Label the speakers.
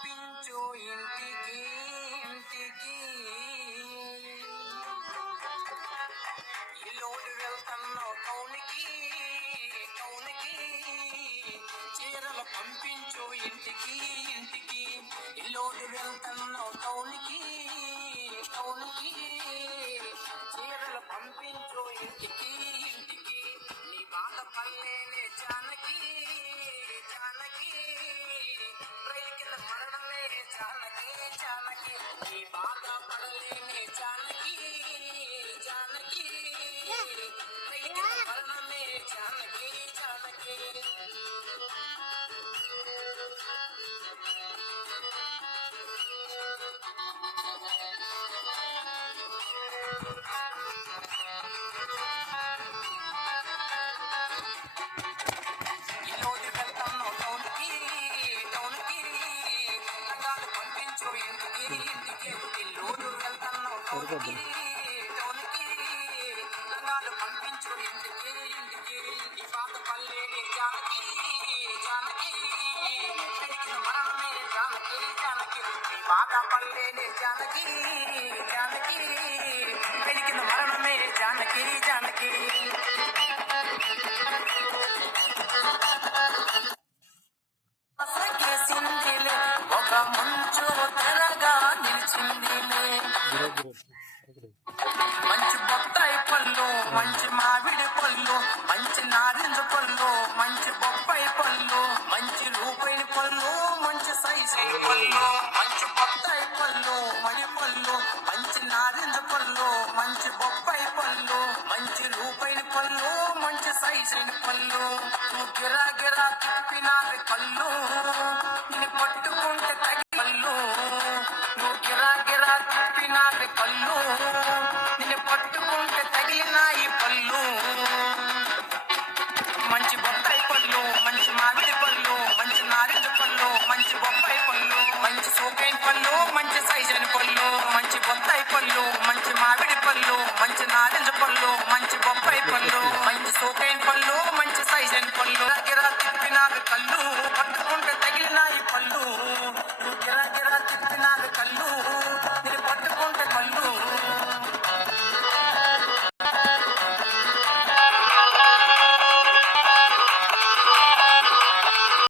Speaker 1: పంపించు ఇంటికి ఇంటికి. ఇల్లోడు వెళ్తున్నావు టౌన్కి టౌన్కి చీరలు పంపించు ఇంటికి ఇంటికి. ఇల్లోడు వెళ్తున్నావు టౌన్కి టౌన్కి మరణమే జానకి జానకి నీ బాధ పడలేనే జానకి జానకి రైలు కింద మరణమే జానకి జానకి జానకి పెరిగిన మరణమే జానకి జానకి మంచి బొప్పాయి పళ్ళు మంచి మామిడి పళ్ళు మంచి నారింజ పళ్ళు మంచి బొప్పాయి పళ్ళు మంచి రూపాయి పళ్ళు మంచి సైజు పళ్ళు మంచి బొప్పాయి పళ్ళు మడి పళ్ళు మంచి నారింజ పళ్ళు మంచి బొప్పాయి పళ్ళు మంచి రూపాయి పళ్ళు మంచి సైజు పళ్ళు నువ్వు గిరా గిరా తిప్పినావి పళ్ళు పళ్ళు నిన్ను పట్టుకుంటే తగిలినాయి పళ్ళు మంచి బొప్పాయి పళ్ళు మంచి మామిడి పళ్ళు మంచి నారింజ పళ్ళు మంచి బొప్పాయి పళ్ళు మంచి సోకైన పళ్ళు మంచి సైజైన పళ్ళు మంచి బొత్తాయి పళ్ళు మంచి మామిడి పళ్ళు మంచి నారింజ పళ్ళు మంచి బొప్పాయి పళ్ళు మంచి సోకైన పళ్ళు మంచి సైజైన పళ్ళు గిరా తిప్పినారు కళ్ళు